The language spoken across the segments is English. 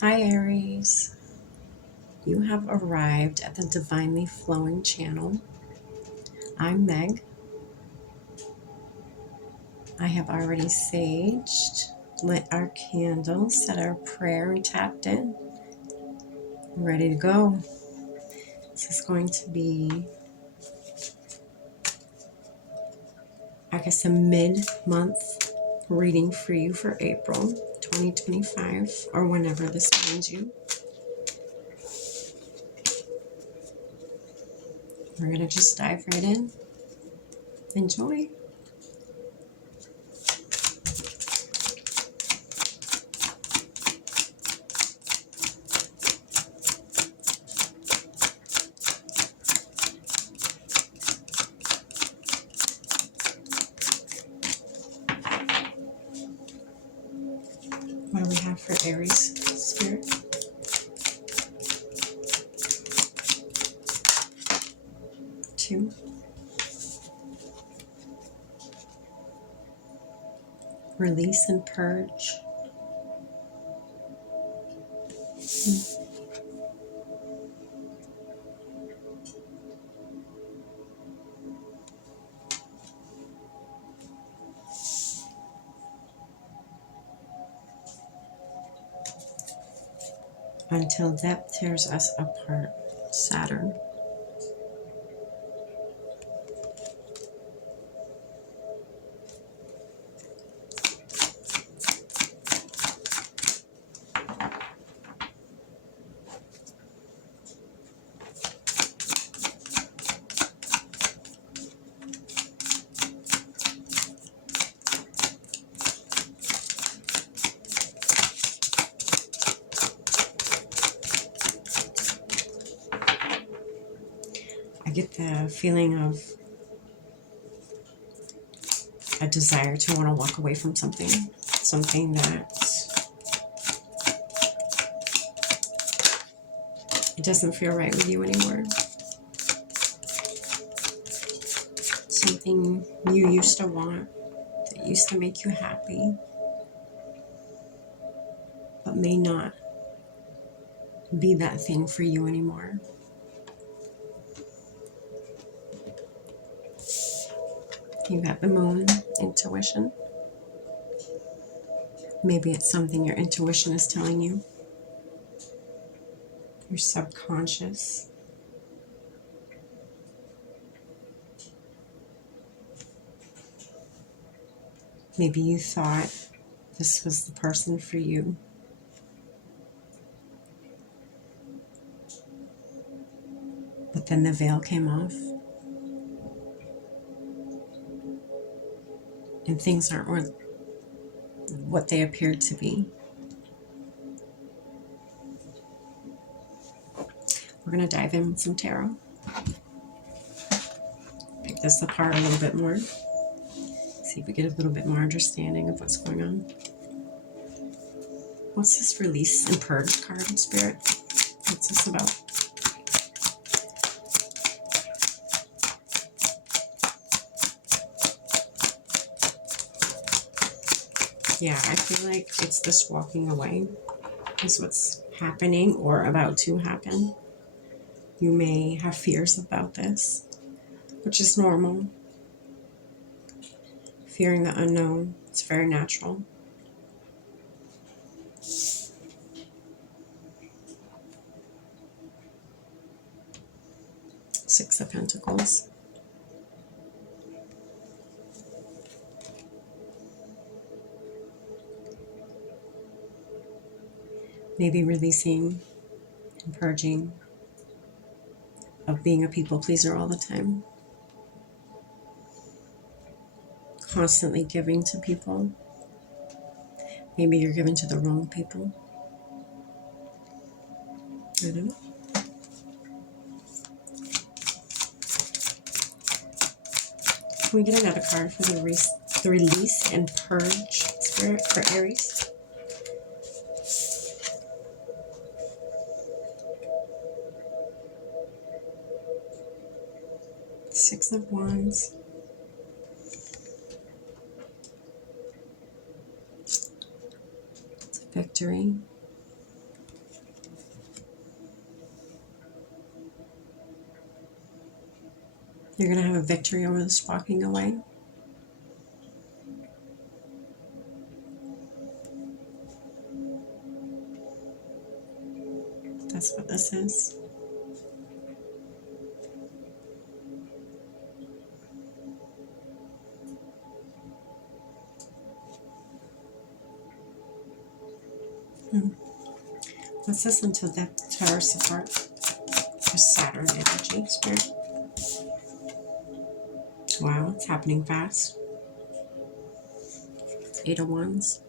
Hi Aries, you have arrived at the Divinely Flowing channel. I'm Meg. I have already saged, lit our candles, said our prayer, and tapped in. I'm ready to go. This is going to be, I guess, a mid-month reading for you for April 2025, or whenever this finds you. We're going to just dive right in. Enjoy. What do we have for Aries, Spirit? Two. Release and purge. Until depth tears us apart. Saturn. I get the feeling of a desire to want to walk away from something that it doesn't feel right with you anymore. Something you used to want, that used to make you happy, but may not be that thing for you anymore. You got the moon, intuition. Maybe it's something your intuition is telling you. Your subconscious. Maybe you thought this was the person for you. But then the veil came off. And things aren't what they appeared to be. We're going to dive in with some tarot. Pick this apart a little bit more. See if we get a little bit more understanding of what's going on. What's this release and purge card, Spirit? What's this about? Yeah, I feel like it's this walking away is what's happening or about to happen. You may have fears about this, which is normal. Fearing the unknown, it's very natural. Six of Pentacles. Maybe releasing and purging of being a people pleaser all the time. Constantly giving to people. Maybe you're giving to the wrong people. I don't know. Can we get another card for the release and purge, Spirit, for Aries? Six of Wands. Victory. You're going to have a victory over this walking away. That's what this is. Let's listen to the Tower support for Saturn energy, Spirit. Wow, it's happening fast. It's 8 of Wands.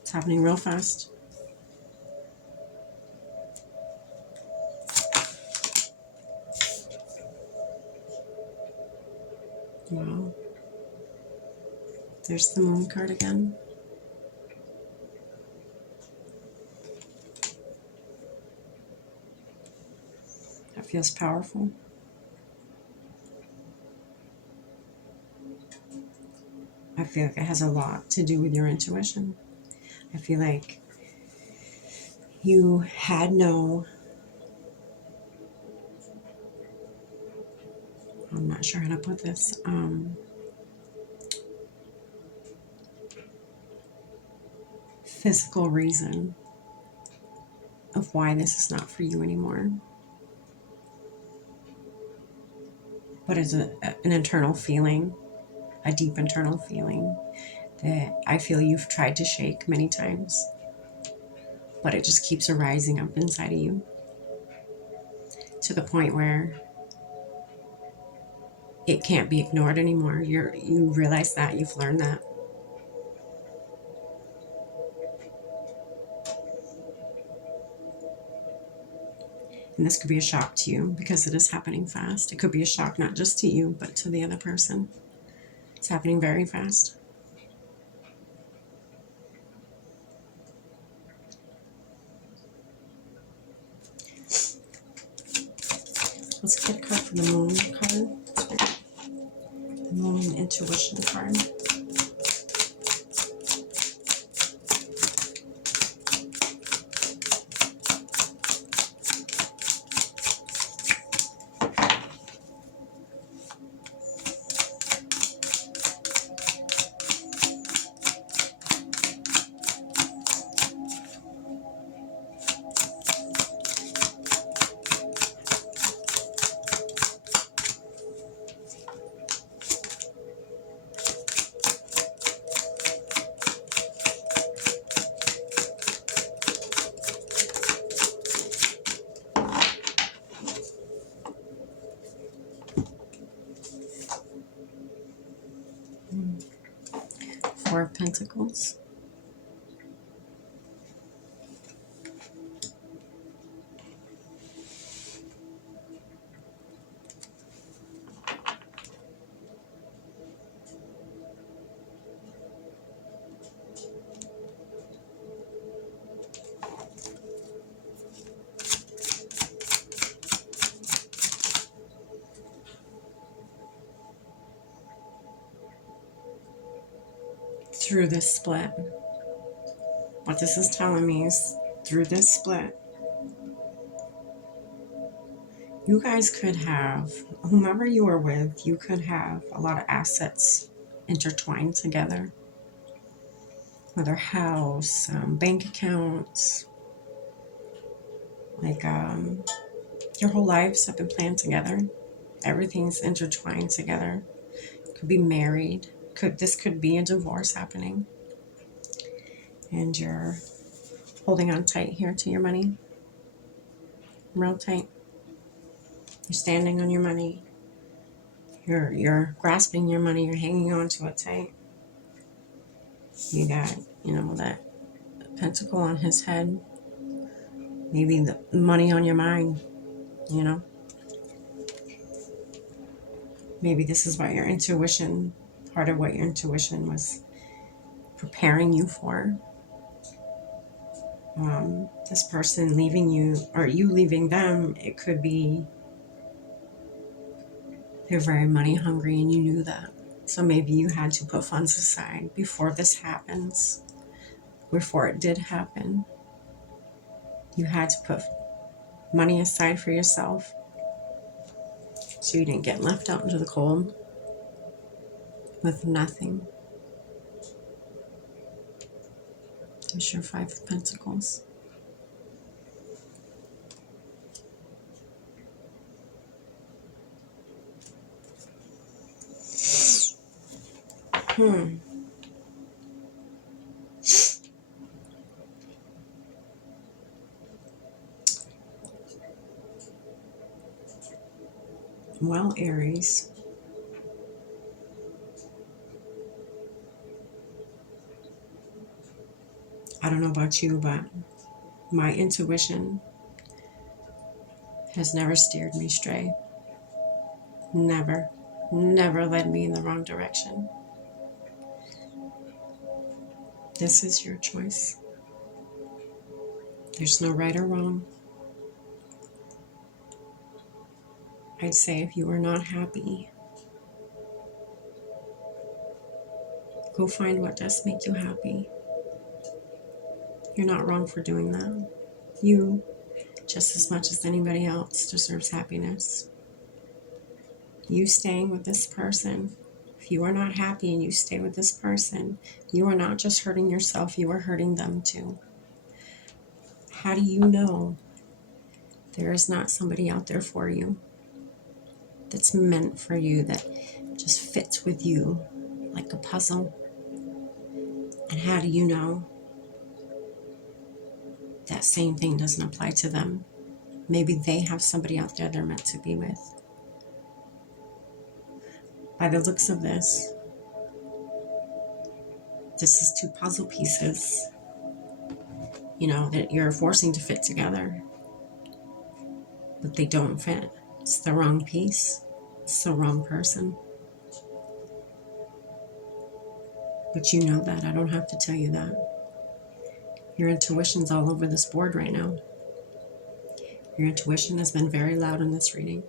It's happening real fast. Wow. There's the Moon card again. That feels powerful. I feel like it has a lot to do with your intuition. I feel like you had no, I'm not sure how to put this, physical reason of why this is not for you anymore. But it's an internal feeling, a deep internal feeling that I feel you've tried to shake many times, but it just keeps arising up inside of you to the point where it can't be ignored anymore. You realize that, you've learned that. And this could be a shock to you because it is happening fast. It could be a shock not just to you, but to the other person. It's happening very fast. Let's get a card for the Moon card. The Moon Intuition card. Four of Pentacles. Through this split, what this is telling me is through this split, you guys could have, whomever you are with, you could have a lot of assets intertwined together. Whether house, bank accounts, like your whole lives have been planned together. Everything's intertwined together. Could be married. This could be a divorce happening. And you're holding on tight here to your money. Real tight. You're standing on your money. You're grasping your money. You're hanging on to it tight. You got, that pentacle on his head. Maybe the money on your mind, Maybe this is what your intuition, part of what your intuition was preparing you for. This person leaving you, or you leaving them, it could be they're very money hungry and you knew that. So maybe you had to put funds aside before this happens, before it did happen. You had to put money aside for yourself. So you didn't get left out into the cold with nothing. There's your Five of Pentacles. Well, Aries, I don't know about you, but my intuition has never steered me stray. Never. Never led me in the wrong direction. This is your choice. There's no right or wrong. I'd say if you are not happy, go find what does make you happy. You're not wrong for doing that. You, just as much as anybody else, deserves happiness. You staying with this person, if you are not happy and you stay with this person, you are not just hurting yourself, you are hurting them too. How do you know there is not somebody out there for you that's meant for you, that just fits with you like a puzzle? And how do you know that same thing doesn't apply to them? Maybe they have somebody out there they're meant to be with. By the looks of this is two puzzle pieces, that you're forcing to fit together, but they don't fit. It's the wrong piece. It's the wrong person. But you know that. I don't have to tell you that. Your intuition's all over this board right now. Your intuition has been very loud in this reading.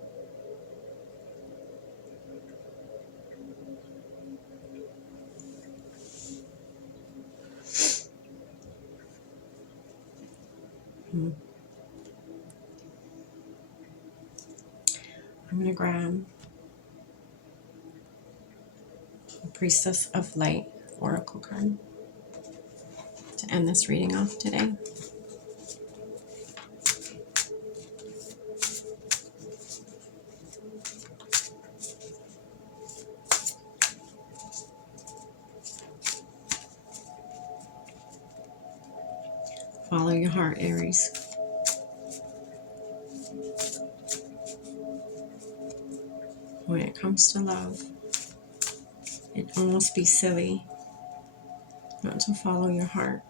I'm going to grab the Priestess of Light Oracle card to end this reading off today. Follow your heart, Aries. When it comes to love, it'd almost be silly not to follow your heart.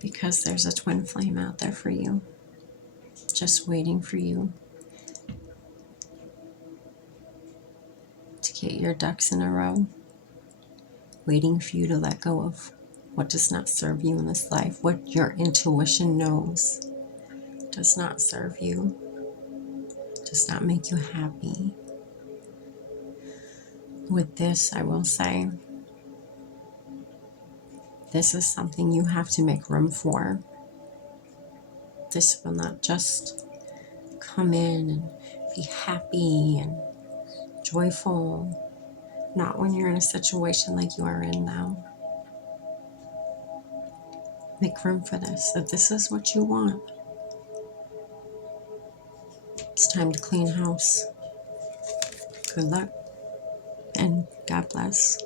Because there's a twin flame out there for you, just waiting for you to get your ducks in a row, waiting for you to let go of what does not serve you in this life, what your intuition knows does not serve you, does not make you happy. With this, I will say, this is something you have to make room for. This will not just come in and be happy and joyful, not when you're in a situation like you are in now. Make room for this. If this is what you want, it's time to clean house. Good luck and God bless.